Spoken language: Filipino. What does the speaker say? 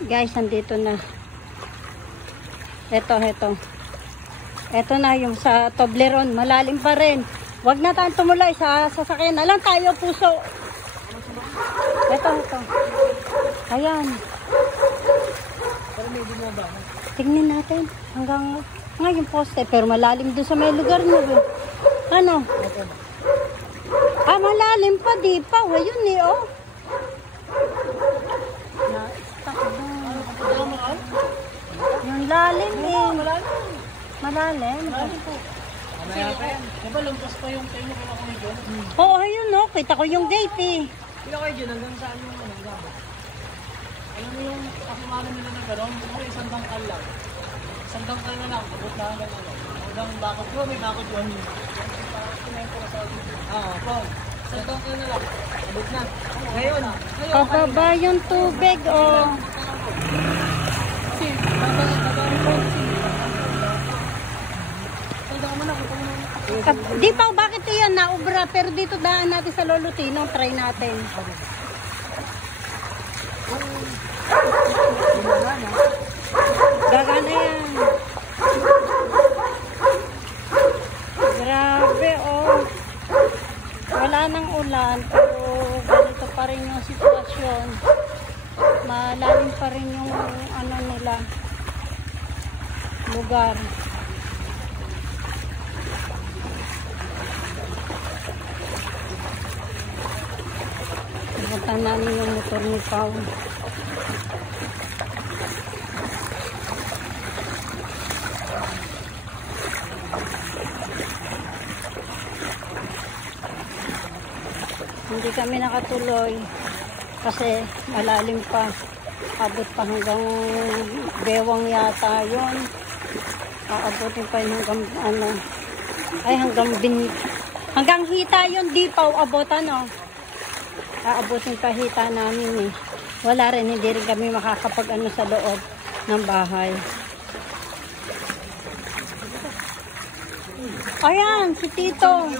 Guys, nandito na. Ito na yung sa Toblerone. Malalim pa rin. Huwag na tayong tumulay sa sasakyan. Alam tayo, puso. Ito. Ayan. Tingnan natin. Hanggang yung poste. Pero malalim doon sa may lugar nyo. Ano? Malalim pa. Di pa. Ayun eh, oh. Yung lalim eh. Malalim. Mamaya pa yan. Diba lumpas pa yung tayo kaya kami dyan? Oo, ayun no. Kita ko yung gate eh. Kila kayo dyan hanggang saan yung gabo? Alam mo yung kakumano nila na gano'n? Siguro isang dangkal lang. Isang dangkal na lang. Abot na hanggang ano. Hanggang bakod. Diba may bakod yun? Isang dangkal na lang. Abot na. Ngayon. Pababa yung tubig oh. Di pa, bakit yan naubra? Pero dito daan natin sa Lolutino, try natin. Gagana yan. Grabe oh. Wala nang ulan, pero ganito pa rin yung sitwasyon. Malalim pa rin yung ano nila, lugar. Punta namin yung motor ni Pao. Hindi kami nakatuloy kasi malalim pa. Abot pa hanggang bewang yata yun. Aabotin pa yun hanggang ano. Ay hanggang hita yun. Di pa abotan oh. Aabotin pa hita namin eh. Wala rin, hindi rin kami makakapag ano sa loob ng bahay. Ayan, si Tito.